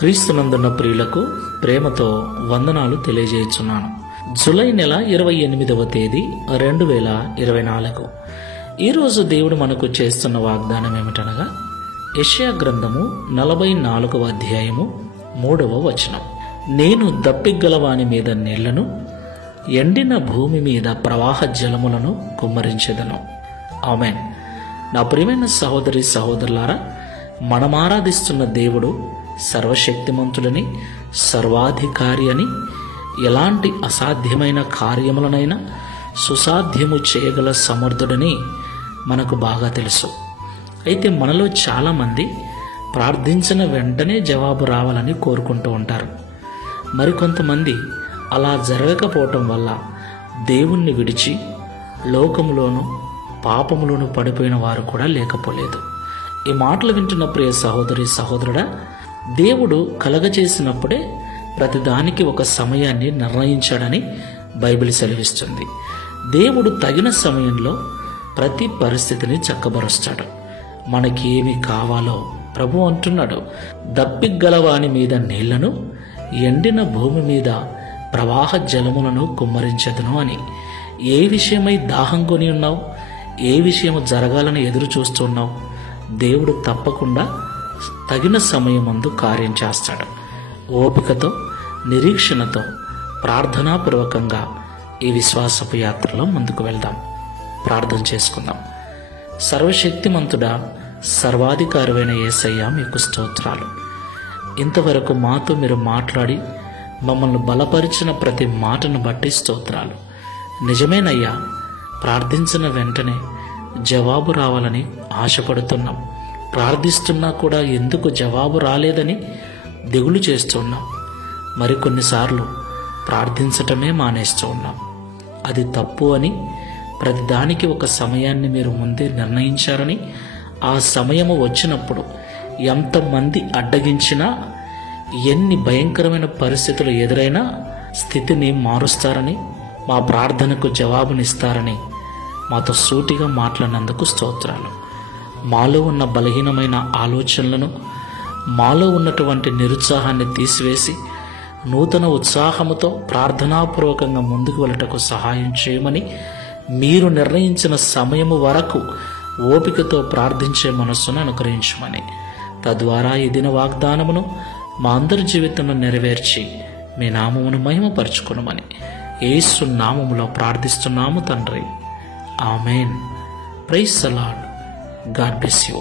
క్రీస్తునందున్న ప్రియులకు ప్రేమతో వందనాలు తెలియజేయుచున్నాను. జూలై నెల 28వ తేదీ 2024. ఈరోజు దేవుడు మనకు చేస్తున్న వాగ్దానం ఏమిటనగా యెషయా గ్రంథము 44వ అధ్యాయము 3వ వచనం. నేను దప్పిగలవాని మీద నీళ్లను, ఎండిన భూమి మీద ప్రవాహ జలములను కుమ్మరించెదను. ఆమేన్. నా ప్రియమైన సహోదరి సహోదరులారా, మనమారాధిస్తున్న దేవుడు సర్వశక్తిమంతుడని, సర్వాధికారి అని, ఎలాంటి అసాధ్యమైన కార్యములనైనా సుసాధ్యము చేయగల సమర్థుడని మనకు బాగా తెలుసు. అయితే మనలో చాలామంది ప్రార్థించిన వెంటనే జవాబు రావాలని కోరుకుంటూ ఉంటారు. మరికొంతమంది అలా జరగకపోవటం వల్ల దేవుణ్ణి విడిచి లోకములోను పాపములోను పడిపోయిన వారు కూడా లేకపోలేదు. ఈ మాటలు వింటున్న ప్రియ సహోదరి సహోదరుడా, దేవుడు కలగజేసినప్పుడే ప్రతిదానికి ఒక సమయాన్ని నిర్ణయించాడని బైబిల్ సెలవిస్తుంది. దేవుడు తగిన సమయంలో ప్రతి పరిస్థితిని చక్కబరుస్తాడు. మనకి ఏమి కావాలో ప్రభు అంటున్నాడు, దప్పిగలవాని మీద నీళ్లను, ఎండిన భూమి మీద ప్రవాహ జలములను కుమ్మరించెదను అని. ఏ విషయమై దాహం కొని ఉన్నావు, ఏ విషయము జరగాలని ఎదురు చూస్తున్నావు, దేవుడు తప్పకుండా తగిన సమయమందు కార్యం చేస్తాడు. ఓపికతో, నిరీక్షణతో, ప్రార్థనాపూర్వకంగా ఈ విశ్వాసపు యాత్రలో ముందుకు వెళ్దాం. ప్రార్థన చేసుకుందాం. సర్వశక్తిమంతుడా, సర్వాధికారమైన యేసయ్య, మీకు స్తోత్రాలు. ఇంతవరకు మాతో మీరు మాట్లాడి మమ్మల్ని బలపరిచిన ప్రతి మాటను బట్టి స్తోత్రాలు. నిజమేనయ్యా, ప్రార్థించిన వెంటనే జవాబు రావాలని ఆశపడుతున్నాం. ప్రార్థిస్తున్నా కూడా ఎందుకు జవాబు రాలేదని దిగులు చేస్తున్నాం. మరికొన్నిసార్లు ప్రార్థించటమే మానేస్తూ ఉన్నాం. అది తప్పు అని, ప్రతిదానికి ఒక సమయాన్ని మీరు ముందే నిర్ణయించారని, ఆ సమయము వచ్చినప్పుడు ఎంతమంది అడ్డగించినా, ఎన్ని భయంకరమైన పరిస్థితులు ఎదురైనా స్థితిని మారుస్తారని, మా ప్రార్థనకు జవాబునిస్తారని మాతో సూటిగా మాట్లాడినందుకు స్తోత్రాలు. మాలో ఉన్న బలహీనమైన ఆలోచనలను, మాలో ఉన్నటువంటి నిరుత్సాహాన్ని తీసివేసి నూతన ఉత్సాహముతో ప్రార్థనాపూర్వకంగా ముందుకు వెళ్ళటకు సహాయం చేయమని, మీరు నిర్ణయించిన సమయము వరకు ఓపికతో ప్రార్థించే మనస్సును అనుగ్రహించమని, తద్వారా ఈ దిన వాగ్దానమును మా అందరి జీవితంలో నెరవేర్చి మీ నామమును మహిమపరచుకొనుమని యేసు నామములో ప్రార్థిస్తున్నాము తండ్రి. Amen. Praise the lord. God bless you.